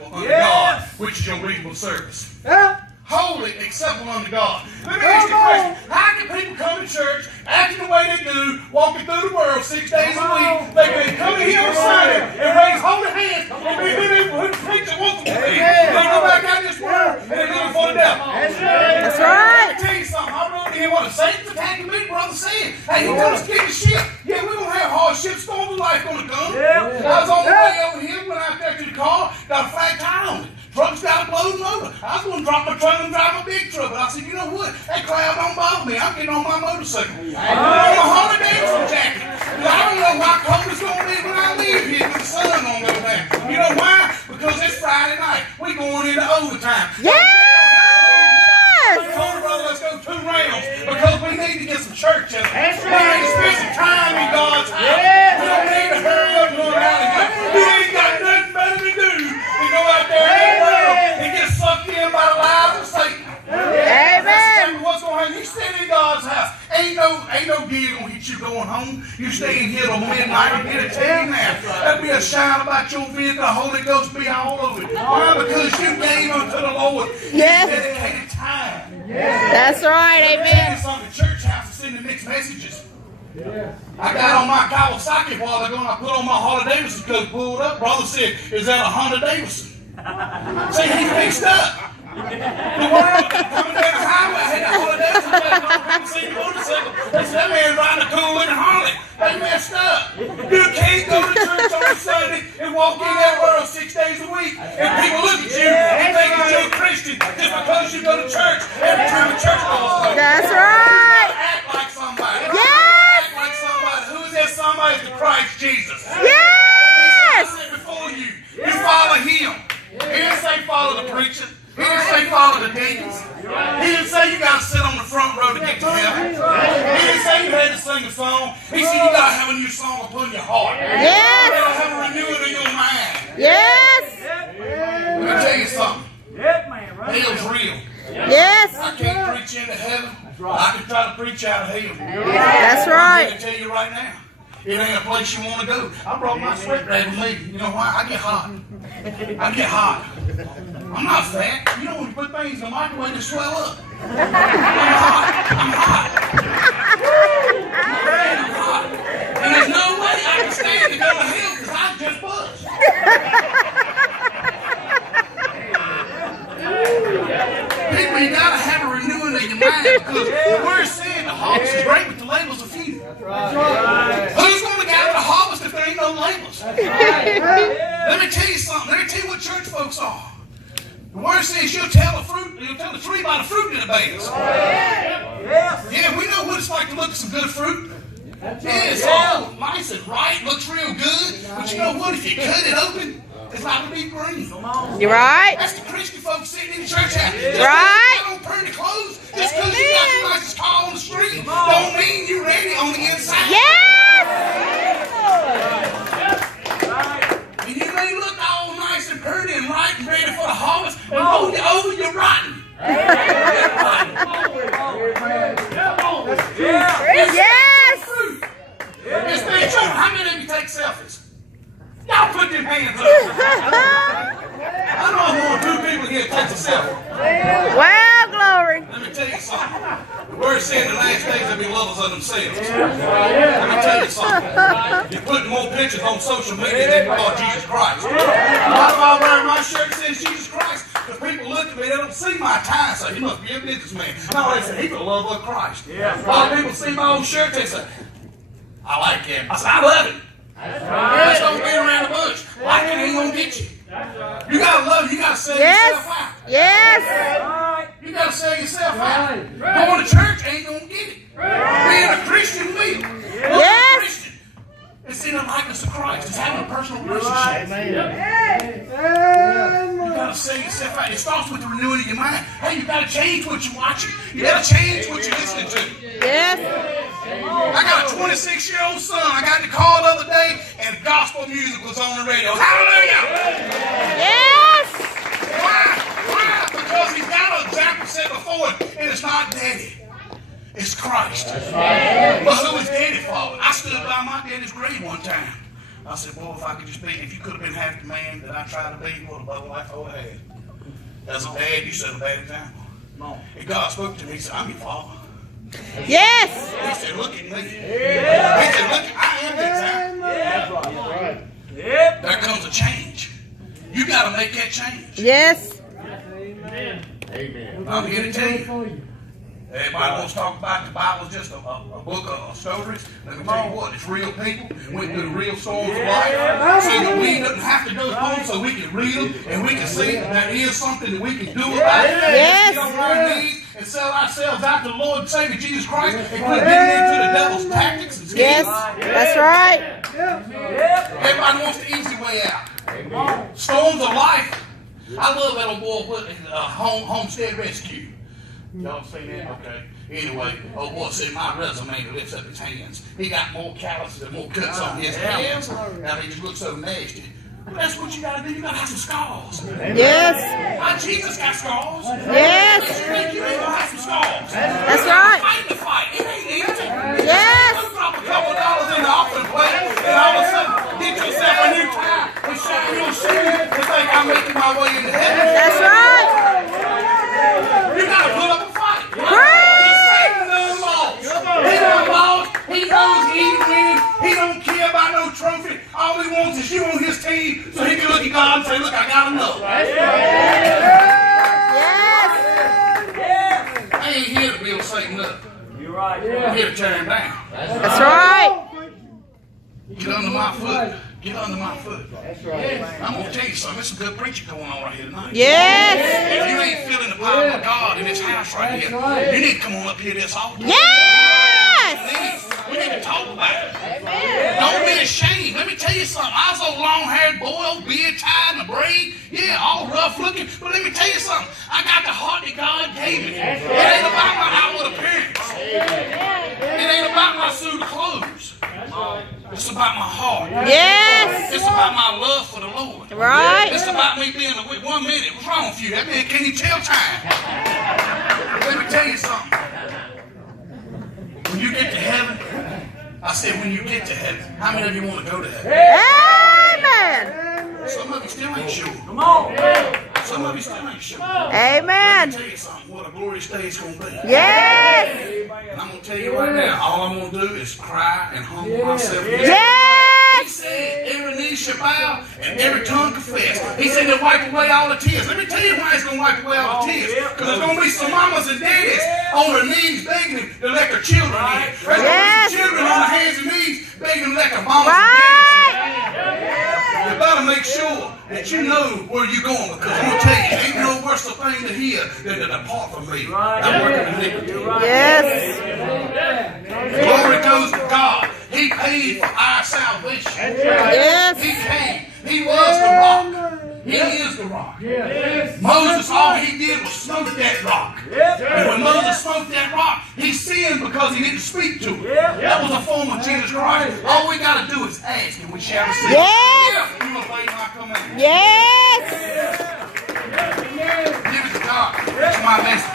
acceptable unto God, which is your reasonable service. Holy, acceptable unto God. Let me ask you a question. How can people come to church, acting the way they do, walking through the world 6 days a week, they can come here on Sunday and raise holy hands and be who preach and want them to be. They go back out in this world and they're living for the devil. That's right. Let me tell you something. I wrote here what Satan's attacking me, brother, saying, hey, he told us to get the ship. Yeah, we're going to have hardships, storms of life going to come. I was on the way over here, went out there to the car, got a flat tire on it. Truck's got a blown motor. I was going to drop my truck and drive my big truck, but I said, you know what? That crowd don't bother me. I'm getting on my motorcycle. I'm on my Harley Davidson jacket. Because I don't know how cold it's going to be when I leave here when the sun going to go down. You know why? Because it's Friday night. We're going into overtime. Yes! Brother, let's go 2 rounds because we need to get some church in it. We need to spend some time in God's house. We don't need to hurry up and run out of here. You ain't got nothing better to do than go out there in the world and get sucked in by the lies of Satan. Amen. What's going to happen? You stand in God's house. Ain't no deal gonna hit you going home. You stay in here till midnight. I'm here to tell you now. There'll be a shine about your vehicle. The Holy Ghost be all over it. Why? Because you gave unto the Lord. Yes. Dedicated time. That's right. Amen. The church house is sending mixed messages. I got on my Kawasaki a while ago and I put on my Harley Davidson coat, pulled up. Brother said, is that a Honda Davidson? See, he's mixed up. The world coming down the highway, I had that Harley Davidson back on the same motorcycle. They said, that man riding a cool in a Harley. They messed up. You can't go to church on Sunday and walk in that world 6 days a week. And people look at you and think that you're a Christian just because you go to church every time the church goes. That's right. Act like somebody. Yes. Act like somebody. Who is that somebody? It's the Christ Jesus. Yes. He said before you. You follow him. He didn't say follow the preacher. He didn't say follow the deacons. He didn't say you got to sit on the front row to get to heaven. He didn't say you had to sing a song. He said you got to have a new song upon your heart. Yes. You got to have a renewal in your mind. Yes. Let me tell you something. Hell's real. Yes. I can't preach into heaven. I can try to preach out of hell. That's right. I can tell you right now. It ain't a place you want to go. I brought my sweat bag with me. You know why? I get hot. I get hot. I'm not fat. You know when you put things in the microwave to swell up. I'm hot. I'm hot. I'm hot. And there's no way I can stand to go to hell because I just buzzed. People, you got to have a renewing of your mind because the word said the harvest is great, but the labels are few. Who's going to gather the harvest if there ain't no labels? Let me tell you something. Let me tell you what church folks are. The word says you'll tell the tree by the fruit that it bears. Yeah, we know what it's like to look at some good fruit. Yeah, it's all nice and right, looks real good. But you know what? If you cut it open, it's like to be green. You're right. That's the Christian folks sitting in the church house. Right. Just because you got on pretty clothes, just because you got your nicest car on the street, don't mean you're ready on the inside. Yes. And you may look all nice and pretty and right and ready for the harvest, and oh, you're rotten. Yes. It's been true. How many of you take selfies? Y'all put them hands up. I know I'm on 2 people here to take a selfie. Well, glory. Let me tell you something. The word said in the last days they'll be lovers of themselves. Let me tell you something. You're putting more pictures on social media than you are Jesus Christ. That's why I wear my shirt says Jesus Christ. Because people look at me, they don't see my tie and say, he must be a businessman. No, they say, he's the lover of Christ. A lot of people see my old shirt, they say, I like him. I said, I love him. Let's don't beat around the bush. Like it ain't gonna get you. You gotta love it. You gotta sell yourself out. Yes. You gotta sell yourself out. Going to church ain't gonna get it. Being a Christian will. Yes. A Christian. It's in the likeness of Christ. It's having a personal relationship. You gotta sell yourself out. It starts with the renewing of your mind. Hey, you gotta change what you're watching. You gotta change what you're listening to. Yes. I got a 26-year-old son. I got in the car the other day, and gospel music was on the radio. Hallelujah! Yes. Why? Because he's got an example set before him, and it's not daddy. It's Christ. But who is daddy for? I stood by my daddy's grave one time. I said, boy, if I could just be, if you could have been half the man that I tried to be, what a better life I would have had. As a dad, you set a bad example. And God spoke to me, he said, I'm your father. Yes. He said, look at me. He said, look, I am the example. Right. There comes a change. You got to make that change. Yes. Amen. I'm here to tell you. Everybody wants to talk about the Bible is just a book of stories. Let me tell you what, it's real people went through the real storms of life. So that we don't have to go through them, so we can read them and we can see that there is something that we can do about it. Yes. Get on our knees and sell ourselves out to the Lord and Savior Jesus Christ and quit getting into the devil's tactics and schemes. Yes. That's right. Everybody wants the easy way out. Storms of life. I love that old boy with Homestead Rescue. Y'all seen that? Okay. Anyway, old boy said my resume, he lifts up his hands. He got more calluses and more cuts on his hands. Now he just looks so nasty. But that's what you gotta do. You gotta have some scars. Yes. My Jesus got scars. Yes. You ain't gonna have some scars. That's right. Fight the fight. It ain't easy. Yes. You drop a couple dollars in the offering plate, and all of a sudden get yourself a new tie and shine your shoes and think I'm making my way into heaven. That's right. You gotta put up a fight. Praise. Satan done lost. He done lost. He knows he ain't win. He don't care about no trophy. All he wants is you on his team so he can look at God and say, look, I got enough. Yes. I ain't here to build Satan up. You're right. I'm here to tear him down. That's right. Get under my foot. Get under my foot. That's right. I'm going to tell you something. There's some good preaching going on right here tonight. Yes. If you ain't feeling the power of God in this house right here, you need to come on up here this altar. Yes. We need to talk about it. Don't be ashamed. Let me tell you something. I was a long-haired boy, old beard tied and a braid. Yeah, all rough looking. But let me tell you something. I got the heart that God gave me. It ain't about my outward appearance. It ain't about my suit of clothes. It's about my heart. Yes. It's about my love for the Lord. Right. It's about me being a 1 minute. What's wrong with you? That man can't even tell time. Let me tell you something. When you get to heaven, I said when you get to heaven, how many of you want to go to heaven? Amen. Some of you still ain't sure. Come on. Some of you still ain't sure. Amen. Let me tell you something, what a glorious day it's going to be. Yes. And I'm going to tell you right now, all I'm going to do is cry and humble myself. He Yes. said every knee shall bow and every tongue confess. He said he'll wipe away all the tears. Let me tell you why he's going to wipe away all the tears. Because there's going to be some mamas and daddies on their knees begging him to let their children in. There's going to be some children on their hands and knees begging him to let their mamas and daddies in. You better make sure that you know where you're going, because I'm going to tell you, ain't no worse thing to hear than to depart from me. I work in iniquity. Yes. Glory goes to God. He paid for our salvation. Yes. He came. He was the rock. He is the rock. Moses, all he did was smoke that rock. And when Moses smoked that rock, he sinned because he didn't speak to it. That was a form of Jesus Christ. All we got to do is ask, and we shall receive. Yes. You obey my command. Yes. Give it to God. That's my message.